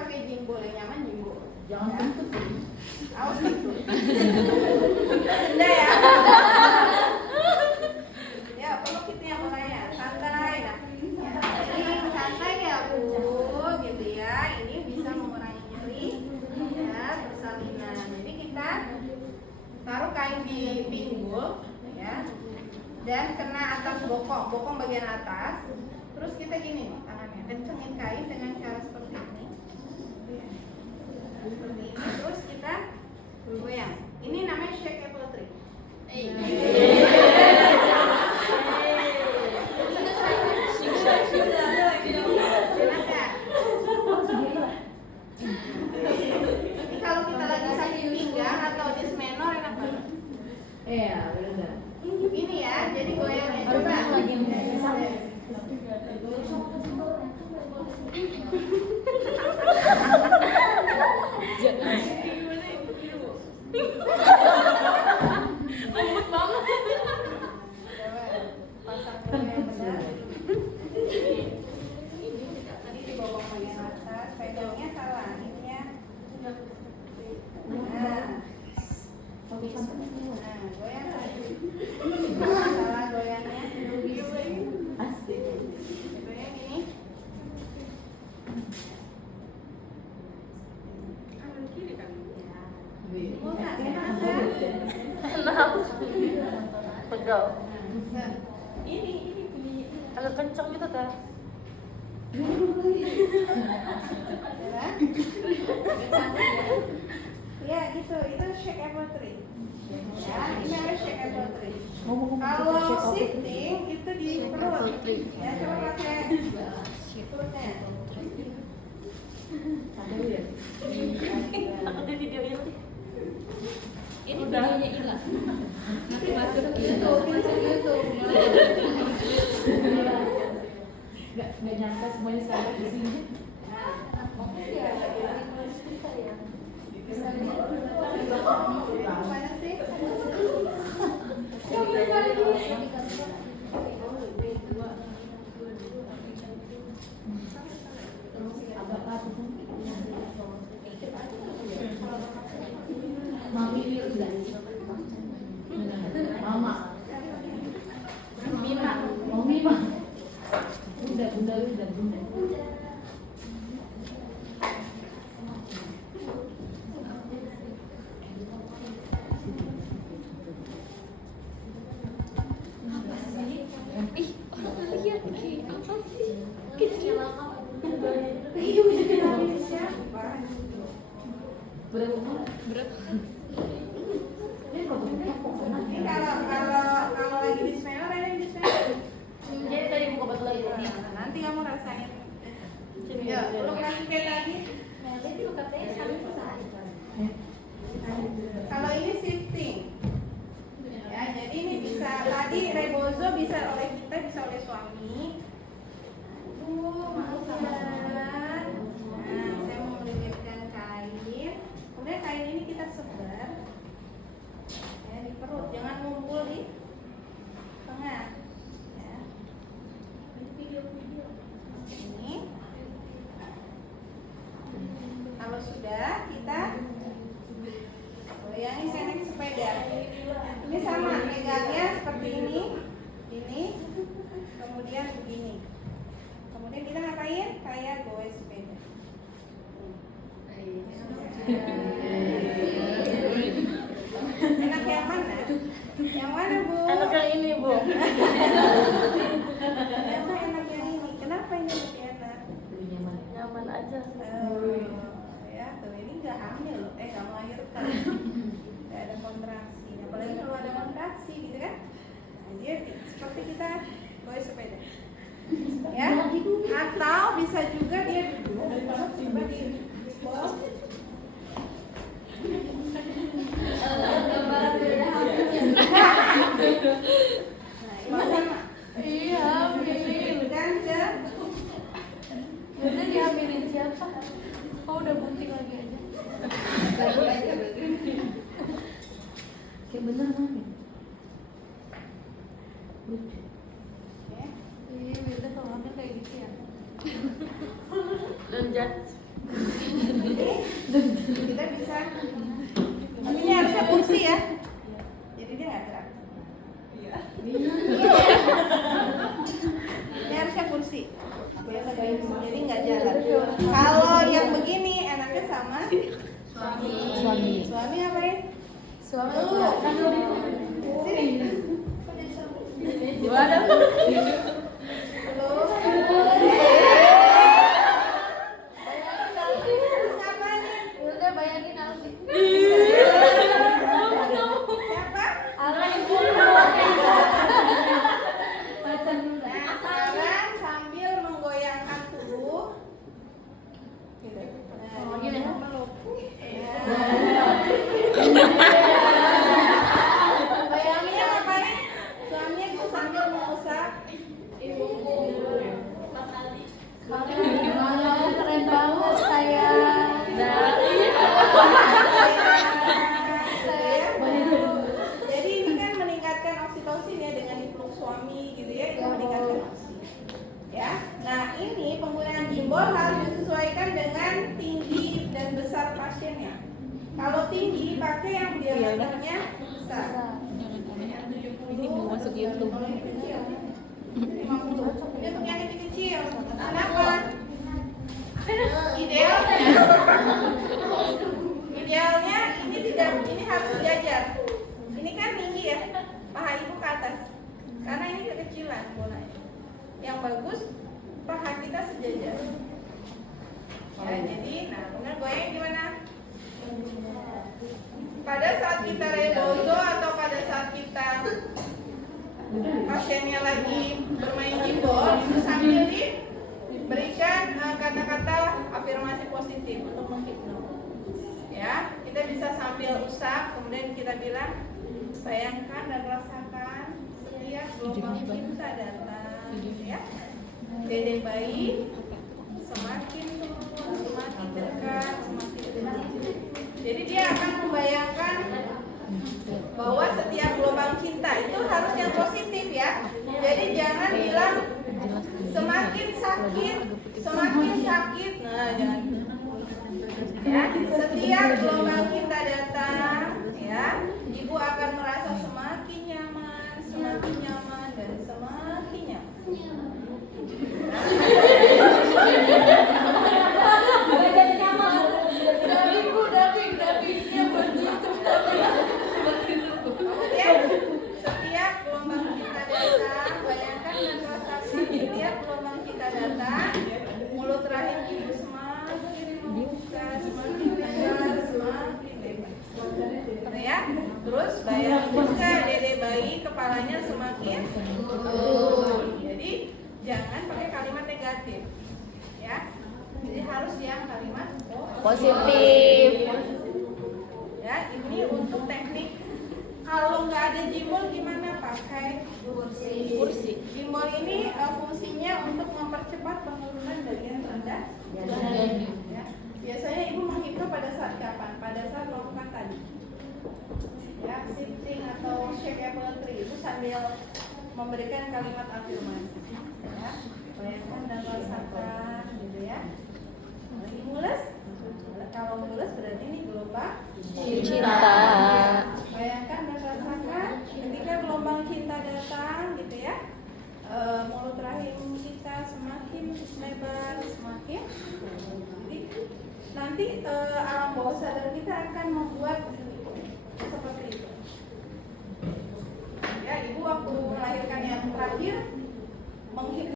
pakai jimbo, yang nyaman jimbo. Jangan kentut. Awas kentut. Benda ya. Ya, peluk itu yang mulanya santai. Nah, ya, santai ya Bu, gitu ya. Ini bisa mengurangi nyeri, ya, persalinan. Jadi kita taruh kain di pinggul, ya, dan kena atas bokong bagian atas. Terus kita gini nih tangannya, kencengin kain dengan cara seperti ini. Seperti ini, terus kita goyang. Ini namanya shakeable trick. Ini kalau kita lagi sakit pinggang atau dismenor enak banget. Iya, benar. Ini ya, jadi goyangnya coba. Lembut banget. Pasang dulu yang benar. Tadi di bawah bagian atas, pegangnya salah, ininya. Nah, goyang lagi. Salah goyangnya. Asik. Goyang ini. Kanan kiri kan? Oh, tak senasa. Pegal. Nah, ini bunyi. Agak kencang gitu dah. Ya gitu, itu shakeable trick. Ya, ini harus shakeable trick. Ngomong-ngomong Kalau shake up shifting itu di perut. Ya, coba pakai perutnya. ada ya. Takut di video ini. Ini videonya hilang. Nanti masuk YouTube. Nggak nyangka semuanya sama di sini. Mana sih? Mami udah. Mama. Mima. Oh Mima. Bunda. Apa sih? Ih, orang lihat Ki. Apa sih? Kecil. Iya, bisa kenalin siapa? Berapa? Ini kalau lagi di smell, ada yang di smell. Jadi tadi buka batu lagi. Nah, nanti kamu rasain. Ya, peluk lagi kayak tadi. Kalau ini shifting, ya jadi ini bisa tadi rebozo bisa oleh kita, bisa oleh suami. Maaf ya. Nah, saya mau melilitkan kain. Kemudian kain ini kita sebar, ya di perut, jangan ngumpul di tengah. Ya. Ini. Kalau sudah kita goyangi kayak naik sepeda. Ini sama, pegangnya seperti ini, kemudian begini. Kemudian kita ngapain? Kayak goes sepeda. Enak yang mana? Yang mana Bu? Enak yang ini Bu. Ternyata enak yang ini. Kenapa ini lebih enak? Nyaman aja. Ya, tuh ini nggak hamil loh, nggak melahirkan, nggak ada kontraksi. Apalagi kalau ada kontraksi gitu kan? Nah, dia seperti kita goes sepeda. Ya, atau bisa juga dia duduk, coba di Iya, hamil. dan ke Udah dihamilin siapa? Oh udah bunting lagi aja. Kayak bener Mami. Lucu. ya. Iya, biasanya kalau hamil kayak gitu ya. Dan judge. kita bisa. Tapi ini harusnya kursi ya. Jadi dia nggak gerak. Ini harusnya kursi. Jadi nggak jalan. Kalau yang begini enaknya sama Suami. suami apa ya? Suami Lu. Sini. Waduh. Lu. Siapa nih? Udah bayangin aku. Siapa? Alfi. Nah, sekarang sambil menggoyangkan tubuh. Gitu. Oh, gini. Suaminya ngapain? Suaminya itu sambil mengusap Keren banget sayang. Jadi ini kan meningkatkan oksitosin ya dengan dipeluk suami gitu ya, itu meningkatkan oksi. Ya. Nah, ini penggunaan gimbal harus disesuaikan dengan tinggi dan besar pasiennya. Kalau tinggi pakai yang diameternya besar. Ini mau masuk YouTube. Kalau ini kecil. 50. Ini untuk yang kecil. Kenapa? Idealnya ini harus sejajar. Ini kan tinggi ya, paha ibu ke atas. Karena ini kekecilan bolanya. Yang bagus paha kita sejajar. Ya, jadi, nah, kemudian goyang gimana? Pada saat kita rebozo atau pada saat kita pasiennya lagi bermain gimbal, itu sambil diberikan kata-kata afirmasi positif untuk menghipnotis. Ya, kita bisa sambil usap, kemudian kita bilang, bayangkan dan rasakan setiap gelombang cinta datang, ya. Dede bayi semakin turun, semakin dekat, semakin dekat. Jadi dia akan membayangkan bahwa setiap gelombang cinta itu harus yang positif ya. Jadi jangan bilang semakin sakit, semakin sakit. Nah, jangan. Ya, setiap gelombang cinta datang, ya, ibu akan merasa semakin nyaman dan semakin nyaman. Kemudian setiap gelombang kita datang, bayangkan dan rasakan setiap gelombang kita datang, mulut rahim ibu semakin membuka, semakin lebar, semakin lebar. Ya, terus bayangkan juga dede bayi kepalanya semakin turun. Jadi jangan pakai kalimat negatif, ya. Jadi harus yang kalimat Positif. ya. Ini untuk teknik. Kalau nggak ada gimbal gimana? Pakai kursi. Gimbal ini fungsinya untuk mempercepat penurunan bagian rendah. Ya. Biasanya ibu menghipno pada saat kapan? Pada saat melakukan tadi. Ya, shifting atau shakeable tree itu sambil memberikan kalimat afirmasi. Ya, bayangkan dan rasakan, gitu ya. Lagi mules? Kalau mules berarti ini gelombang Cinta. Bayangkan dan rasakan ketika gelombang cinta datang, gitu ya. Mulut rahim kita semakin lebar, semakin. Jadi nanti alam bawah sadar kita akan membuat seperti itu. Ya, ibu waktu melahirkan yang terakhir menghipnotis